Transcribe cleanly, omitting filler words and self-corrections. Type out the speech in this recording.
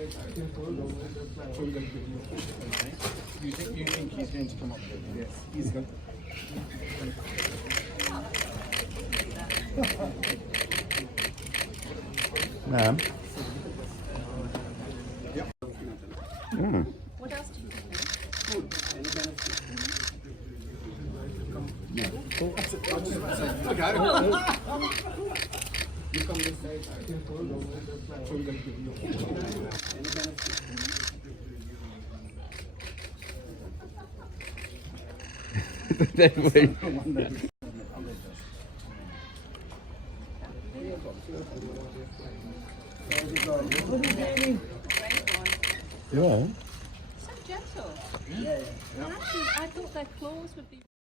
You think he's going to come up with it? Yes, he's going. Ma'am. What else do you think? You come this side. Yeah. So gentle. Yeah. Actually, I thought their claws would be.